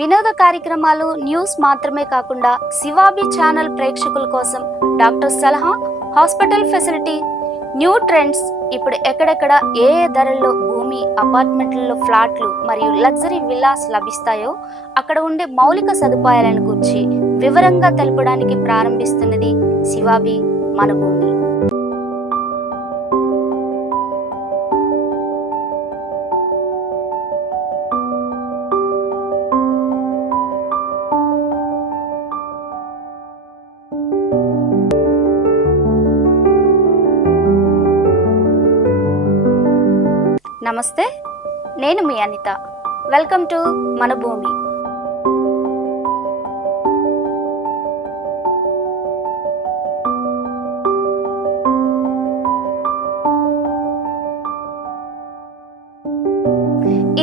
వినోద కార్యక్రమాలు, న్యూస్ మాత్రమే కాకుండా శివాబి ఛానల్ ప్రేక్షకుల కోసం డాక్టర్ సలహా, హాస్పిటల్ ఫెసిలిటీ, న్యూ ట్రెండ్స్, ఇప్పుడు ఎక్కడెక్కడ ఏ ధరల్లో భూమి, అపార్ట్మెంట్లలో ఫ్లాట్లు మరియు లగ్జరీ విల్లాస్ లభిస్తాయో అక్కడ ఉండే మౌలిక సదుపాయాలను గురించి వివరంగా తెలపడానికి ప్రారంభిస్తున్నది శివాబి మన భూమి. నమస్తే, నేను మీ అనిత. వెల్కమ్ టు మన భూమి.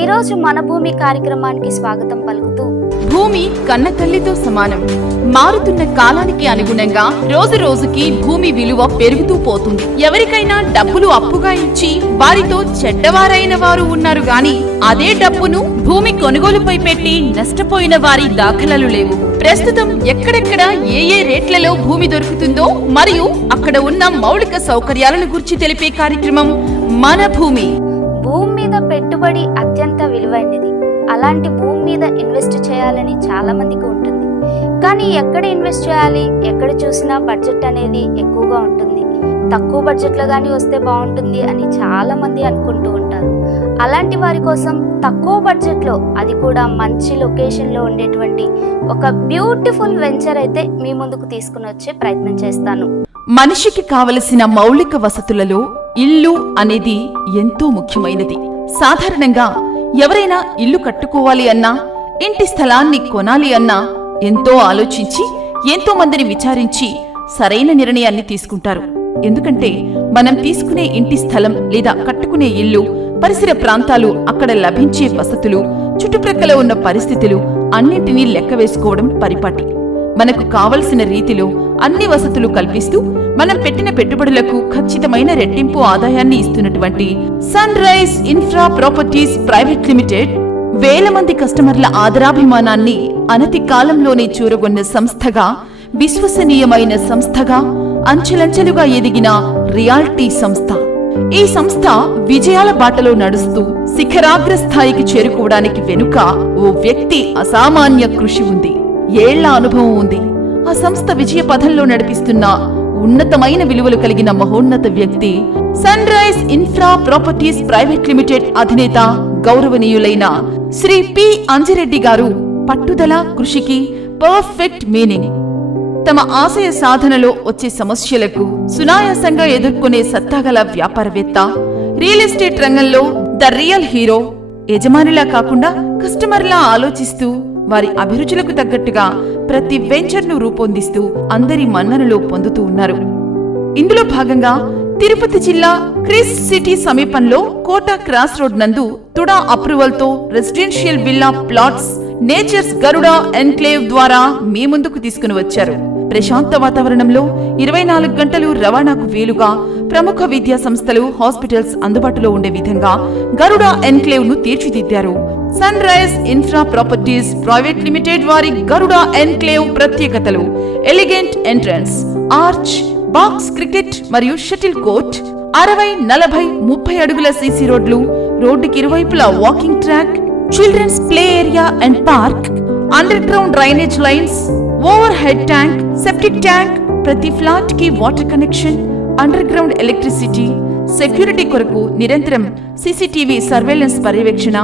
ఈరోజు మన భూమి కార్యక్రమానికి స్వాగతం పలుకుతూ, భూమి కన్న తల్లితో సమానం. మారుతున్న కాలానికి అనుగుణంగా రోజు రోజుకి భూమి విలువ పెరుగుతూ పోతుంది. ఎవరికైనా డబ్బులు అప్పుగా ఇచ్చి వారితో చెడ్డవారైన వారు ఉన్నారు గాని అదే డబ్బును భూమి కొనుగోలుపై పెట్టి నష్టపోయిన వారి దాఖలాలు లేవు. ప్రస్తుతం ఎక్కడెక్కడ ఏ రేట్లలో భూమి దొరుకుతుందో మరియు అక్కడ ఉన్న మౌలిక సౌకర్యాలను గురించి తెలిపే కార్యక్రమం మన భూమి. భూమి మీద పెట్టుబడి అత్యంత విలువైనది. అలాంటి భూమి మీద ఇన్వెస్ట్ చేయాలని చాలా మందికి ఉంటుంది. కానీ ఎక్కడ ఇన్వెస్ట్ చేయాలి, ఎక్కడ చూసినా బడ్జెట్ అనేది ఎక్కువగా ఉంటుంది. తక్కువ బడ్జెట్లో కానీ వస్తే బాగుంటుంది అని చాలా మంది అనుకుంటూ ఉంటారు. అలాంటి వారి కోసం తక్కువ బడ్జెట్లో, అది కూడా మంచి లొకేషన్లో ఉండేటువంటి ఒక బ్యూటిఫుల్ వెంచర్ అయితే మీ ముందుకు తీసుకుని వచ్చే ప్రయత్నం చేస్తాను. మనిషికి కావలసిన మౌలిక వసతులలో ఇల్లు అనేది ఎంతో ముఖ్యమైనది. సాధారణంగా ఎవరైనా ఇల్లు కట్టుకోవాలి అన్నా, ఇంటి స్థలాన్ని కొనాలి అన్నా ఎంతో ఆలోచించి, ఎంతో మందిని విచారించి సరైన నిర్ణయాన్ని తీసుకుంటారు. ఎందుకంటే మనం తీసుకునే ఇంటి స్థలం లేదా కట్టుకునే ఇల్లు, పరిసర ప్రాంతాలు, అక్కడ లభించే వసతులు, చుట్టుప్రక్కల ఉన్న పరిస్థితులు అన్నింటినీ లెక్క వేసుకోవడం పరిపాటి. మనకు కావలసిన రీతిలో అన్ని వసతులు కల్పిస్తూ మనం పెట్టిన పెట్టుబడులకు ఖచ్చితమైన రెట్టింపు ఆదాయాన్ని ఇస్తున్నటువంటి Sunrise Infra Properties Private Limited వేల మంది కస్టమర్ల ఆదరాభిమానాన్ని అనతి కాలంలోనే చూరగొన్న సంస్థగా, విశ్వసనీయమైన సంస్థగా, అంచెలంచెలుగా ఎదిగిన రియాల్టీ సంస్థ. ఈ సంస్థ విజయాల బాటలో నడుస్తూ శిఖరాగ్ర స్థాయికి చేరుకోవడానికి వెనుక ఓ వ్యక్తి అసామాన్య కృషి ఉంది, ఏళ్ల అనుభవం ఉంది. ఆ సంస్థ విజయ పథంలో నడిపిస్తున్న ఉన్నతమైన విలువలు కలిగిన మహోన్నత వ్యక్తి Sunrise Infra Properties Private Limited అధినేత, గౌరవనీయులైన శ్రీ పి అంజిరెడ్డి గారు. పట్టుదల, కృషికి పర్ఫెక్ట్ మీనింగ్. తమ ఆశయ సాధనలో వచ్చే సమస్యలకు సునాయాసంగా ఎదుర్కొనే సత్తాగల వ్యాపారవేత్త, రియల్ ఎస్టేట్ రంగంలో ద రియల్ హీరో. యజమానిలా కాకుండా కస్టమర్లా ఆలోచిస్తూ వారి అభిరుచులకు తగ్గట్టుగా ప్రతి వెంచర్ను రూపొందిస్తూ అందరి మన్ననలు పొందుతూ ఉన్నారు. ఇందులో భాగంగా తిరుపతి జిల్లా క్రిస్ సిటీ సమీపంలో కోట క్రాస్ రోడ్ నందు తుడా అప్రూవల్ తో రెసిడెన్షియల్ విల్లా ప్లాట్స్ నేచర్స్ గరుడ ఎన్క్లేవ్ ద్వారా మీ ముందుకు తీసుకుని వచ్చారు. ప్రశాంత వాతావరణంలో 24 గంటలు రవాణాకు వీలుగా ప్రముఖ విద్యా సంస్థలు, హాస్పిటల్స్ అందుబాటులో ఉండే విధంగా గరుడ ఎన్క్లేవ్ ను తీర్చిదిద్దారు. Sunrise Infra Properties Private Limited వారి గరుడ ఎన్క్లేవ్ ప్రత్యేకతలు: elegant entrance, arch, box cricket మరియు షటిల్ కోర్ట్, 60, 40, 30 అడుగుల సీసీ రోడ్లు, రోడ్డుకి ఇరువైపులా walking track, children's play area and park, underground drainage lines, overhead tank, septic tank, ప్రతి flat కి water connection, underground electricity, security కొరకు నిరంతరం CCTV surveillance పర్యవేక్షణ,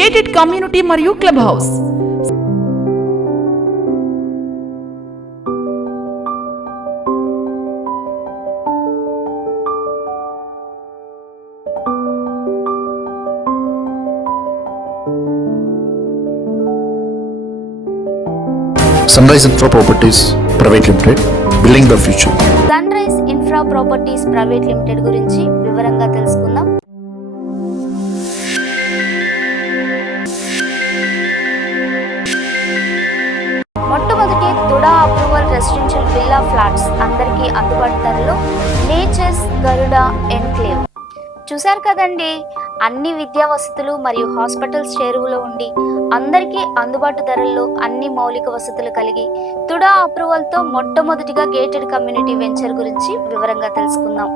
గేటెడ్ కమ్యూనిటీ మరియు clubhouse. Sunrise Infra Properties Private Limited, building the future. Sunrise Infra Properties Private Limited గురించి వివరంగా తెలుసుకుందాం. మొట్టమొదటి TUDA approval residential villa flats అందరికీ అందుబాటు ధరలో నేచర్స్ గరుడ ఎన్క్లేవ్. చూశారు కదండి, అన్ని విద్యా వసతులు మరియు హాస్పిటల్స్ చేరువలో ఉండి అందరికీ అందుబాటు ధరల్లో అన్ని మౌలిక వసతులు కలిగి తుడా అప్రూవల్తో మొట్టమొదటిగా గేటెడ్ కమ్యూనిటీ వెంచర్ గురించి వివరంగా తెలుసుకుందాం.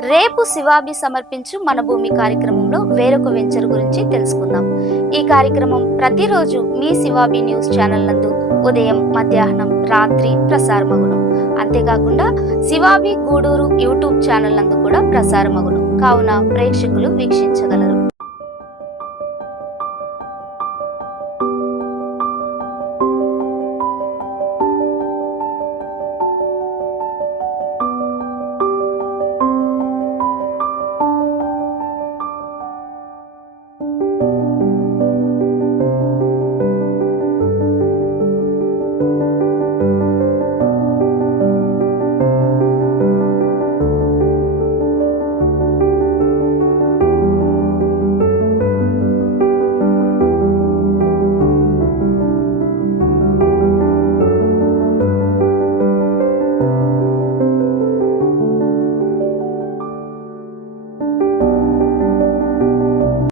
రేపు శివాబి సమర్పించు మన భూమి కార్యక్రమంలో వేరొక వెంచర్ గురించి తెలుసుకుందాం. ఈ కార్యక్రమం ప్రతిరోజు మీ శివాబి న్యూస్ ఛానల్ నందు ఉదయం, మధ్యాహ్నం, రాత్రి ప్రసారమగును. అంతేకాకుండా శివాబి గూడూరు యూట్యూబ్ ఛానల్ నందు కూడా ప్రసారమగును. కావున ప్రేక్షకులు వీక్షించగలరు.